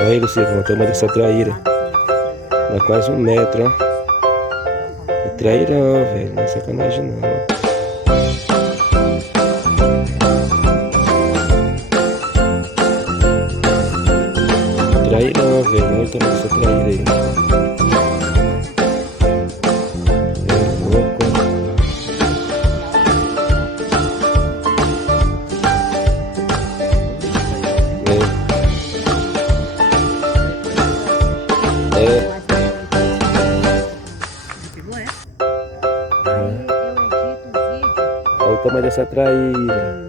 Olha aí, Luciano, o tamanho dessa traíra. Dá quase 1 metro, ó. É trairão, velho. Não é sacanagem, não. Trairão, velho. Olha o tamanho dessa traíra aí. É louco, ó. É. Olha o tamanho dessa traíra.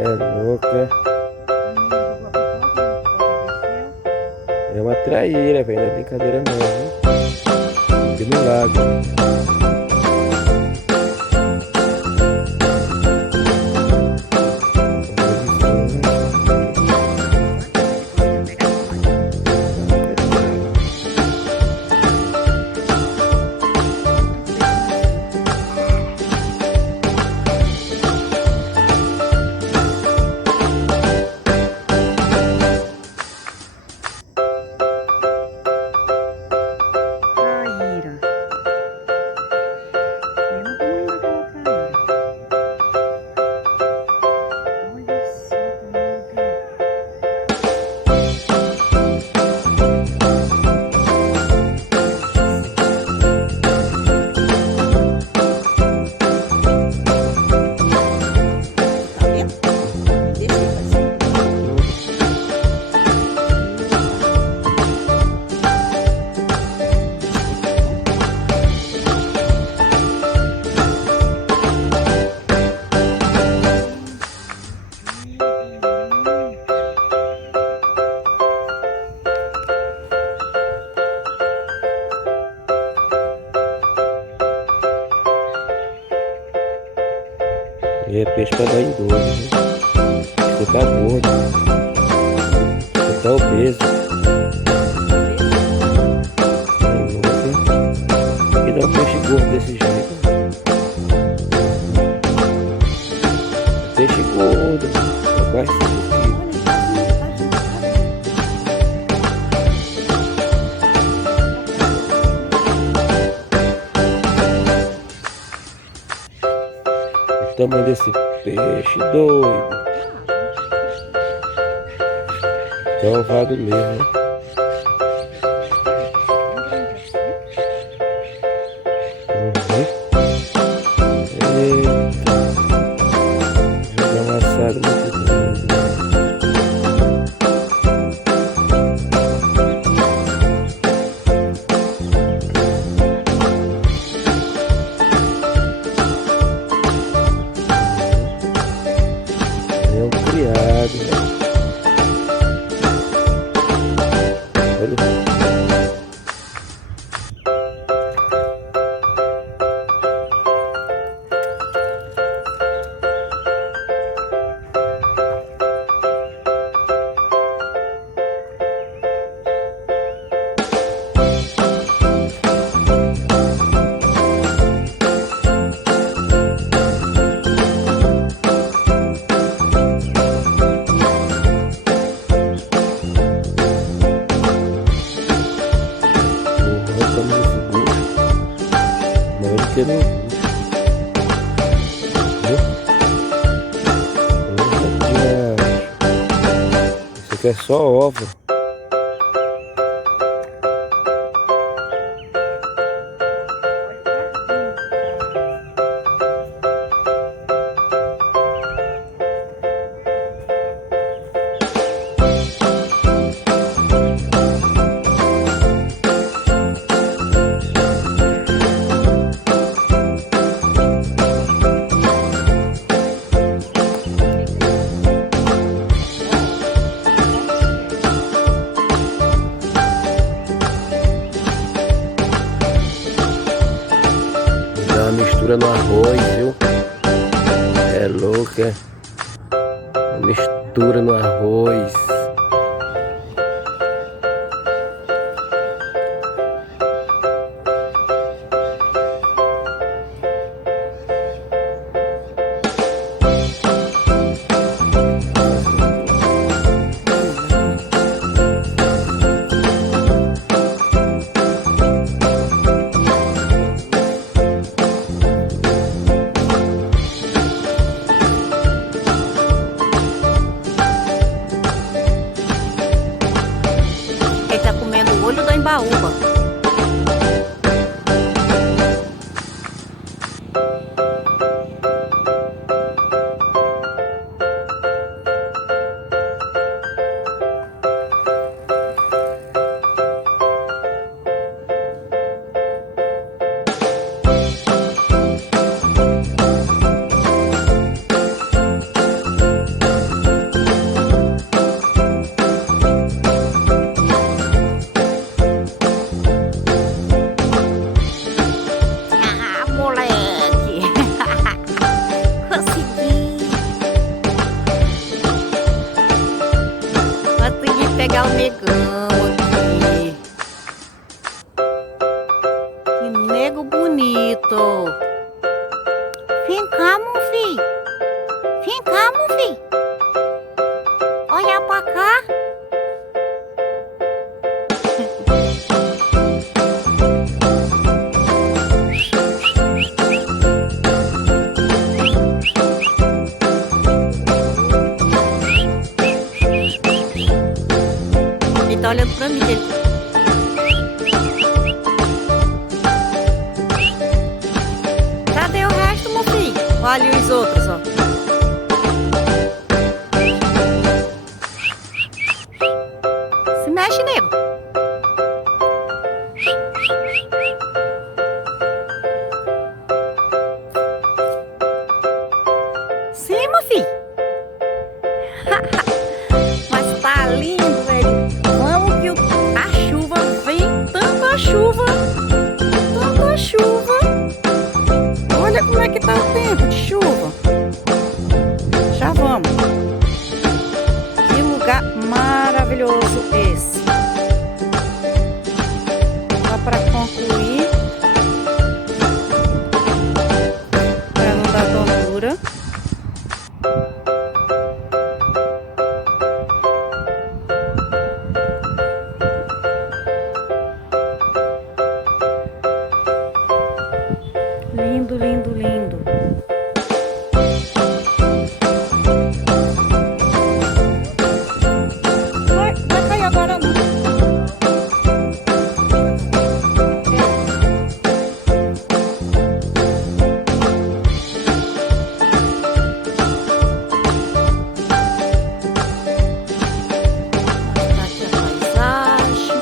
É louca. É uma traíra, velho. Não é brincadeira não, viu? Aqui no lago. E é peixe pra dar em dois, né? Você tá gordo. Você tá obeso. E dá um peixe gordo desse jeito. É peixe gordo. É quase 5 quilos. O tamanho desse peixe doido. Salvado mesmo, né? Eita. Jogar uma assada muito grande. É um criado, né? Olha. Que não. Isso aqui é só ovo. Dá uma mistura no arroz, viu? É louca. Uma mistura no arroz. Vem cá, meu filho. Vem cá, meu filho. Olha pra cá. Ele tá olhando pra mim. Cadê o resto, meu filho? Olha os outros, ó. Se mexe, nego. Sim, meu filho. Mas tá lindo, velho. Vamos que a chuva vem, tanta chuva. Tanta chuva. Olha como é que tá o tempo de chuva. Já vamos. Que lugar maravilhoso esse. Só para concluir, para não dar tontura. Lindo, lindo, lindo. Vai cair agora não. Tá aqui a paisagem.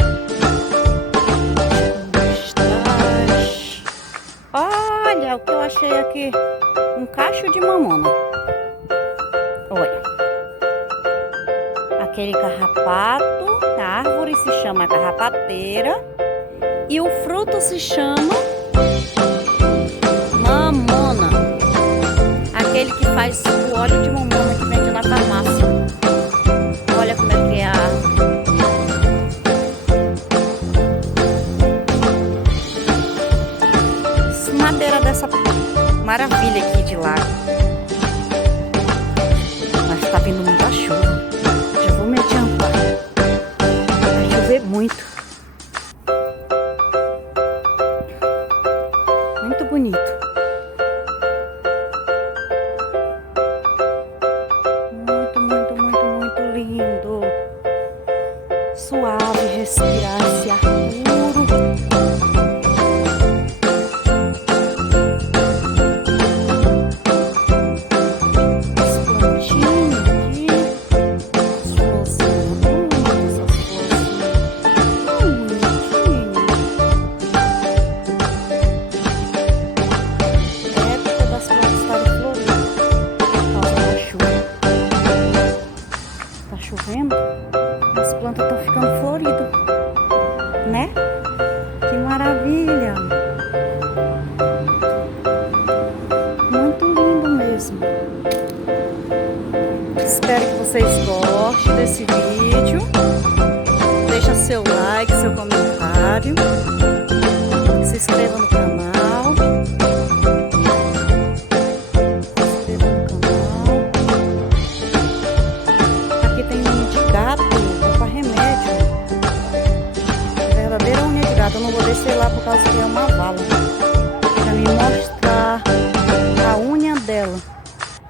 Olha o que eu achei aqui, um cacho de mamona. Olha, aquele carrapato, a árvore se chama carrapateira e o fruto se chama mamona. Aquele que faz o óleo de mamona que vende na farmácia. Olha como é que é a árvore. Na beira dessa maravilha aqui de lago. Mas tá vindo muita chuva. Já vou me adiantar. Vai chover muito. Muito bonito. Muito, muito, muito, muito lindo. Suave respirar esse ar puro. Chovendo, as plantas estão ficando floridas, né? Que maravilha! Muito lindo mesmo. Espero que vocês gostem desse vídeo. Deixa seu like, seu comentário. Se inscreva no canal. Eu não vou descer lá por causa que é uma vala. Pra me mostrar a unha dela.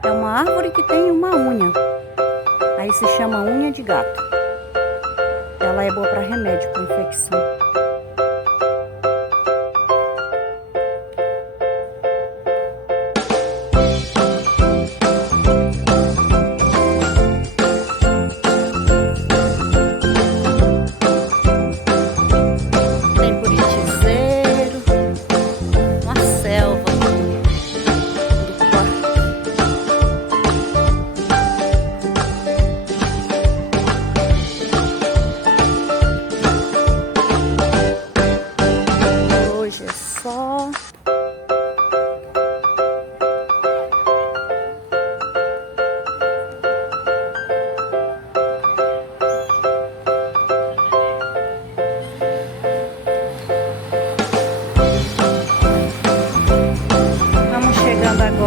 É uma árvore que tem uma unha. Aí se chama unha de gato. Ela é boa para remédio, para infecção.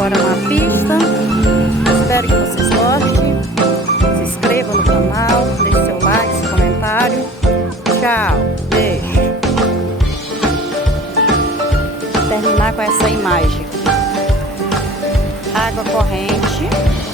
agora na pista. Espero que vocês gostem. Se inscrevam no canal, deixe seu like, seu comentário. Tchau, beijo. Vou terminar com essa imagem. Água corrente.